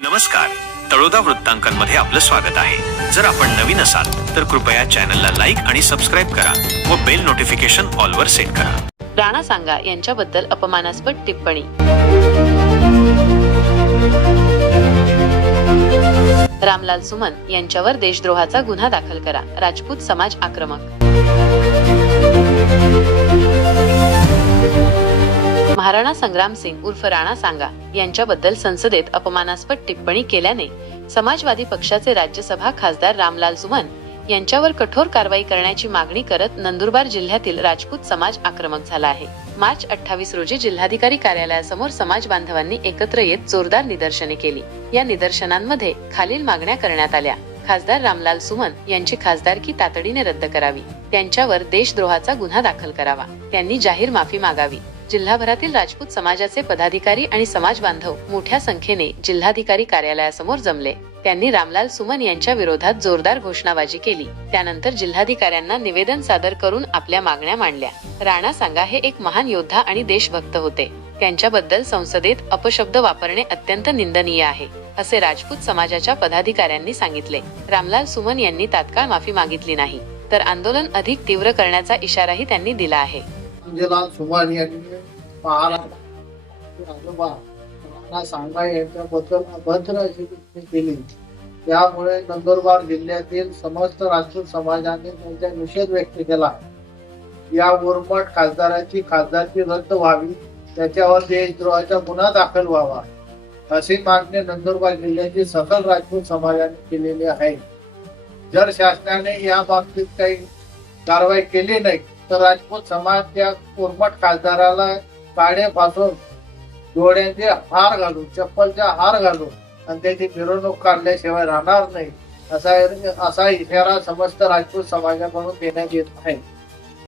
नमस्कार. तळोदा वृत्तांकनमध्ये आपलं स्वागत आहे. जर आपण नवीन असाल तर कृपया चॅनलला लाईक आणि सबस्क्राईब करा व बेल नोटिफिकेशन ऑलवर सेट करा. राणा सांगा यांच्याबद्दल अपमानास्पद टिप्पणी. रामलाल सुमन यांच्यावर देशद्रोहाचा गुन्हा दाखल करा. राजपूत समाज आक्रमक. राणा संग्राम सिंग उर्फ राणा सांगा यांच्याबद्दल संसदेत अपमानास्पद टिप्पणी केल्याने समाजवादी पक्षाचे राज्यसभा खासदार रामलाल सुमन यांच्यावर कठोर कारवाई करण्याची मागणी करत नंदुरबार जिल्ह्यातील राजपूत समाज आक्रमक झाला आहे. मार्च अठ्ठावीस रोजी जिल्हाधिकारी कार्यालयासमोर समाज बांधवांनी एकत्र येत जोरदार निदर्शने केली. या निदर्शनांमध्ये खालील मागण्या करण्यात आल्या. खासदार रामलाल सुमन यांची खासदारकी तातडीने रद्द करावी. त्यांच्यावर देशद्रोहाचा गुन्हा दाखल करावा. त्यांनी जाहीर माफी मागावी. जिल्हाभरातील राजपूत समाजाचे पदाधिकारी आणि समाज बांधव मोठ्या संख्येने जिल्हाधिकारी कार्यालयासमोर जमले. त्यांनी रामलाल सुमन यांच्या विरोधात जोरदार घोषणाबाजी केली. त्यानंतर जिल्हाधिकाऱ्यांना निवेदन सादर करून आपल्या मागण्या मांडल्या. राणा सांगा हे एक महान योद्धा आणि देशभक्त होते. त्यांच्याबद्दल संसदेत अपशब्द वापरणे अत्यंत निंदनीय आहे असे राजपूत समाजाच्या पदाधिकाऱ्यांनी सांगितले. रामलाल सुमन यांनी तात्काळ माफी मागितली नाही तर आंदोलन अधिक तीव्र करण्याचा इशाराही त्यांनी दिला आहे. अंजलाल सुमान यांनी महाराज आजोबा राणा सांगा यांच्याबद्दल अभद्र अशी टिप्पणी केली त्यामुळे नंदुरबार जिल्ह्यातील समस्त राजपूत समाजाने त्यांचा निषेध व्यक्त केला. या उर्मट खासदाराची खासदारकी रद्द व्हावी त्याच्यावर देशद्रोहाचा गुन्हा दाखल व्हावा अशी मागणी नंदुरबार जिल्ह्याची सकल राजपूत समाजाने केलेली आहे. जर शासनाने या बाबतीत काही कारवाई केली नाही तर राजपूत समाज त्या उर्मट खासदाराला काड्यापासून डोळ्यांचे हार घालून चप्पलचा हार घालून आणि त्याची मिरवणूक काढल्याशिवाय राहणार नाही असा असा इशारा समस्त राजपूत समाजाकडून देण्यात येत आहे.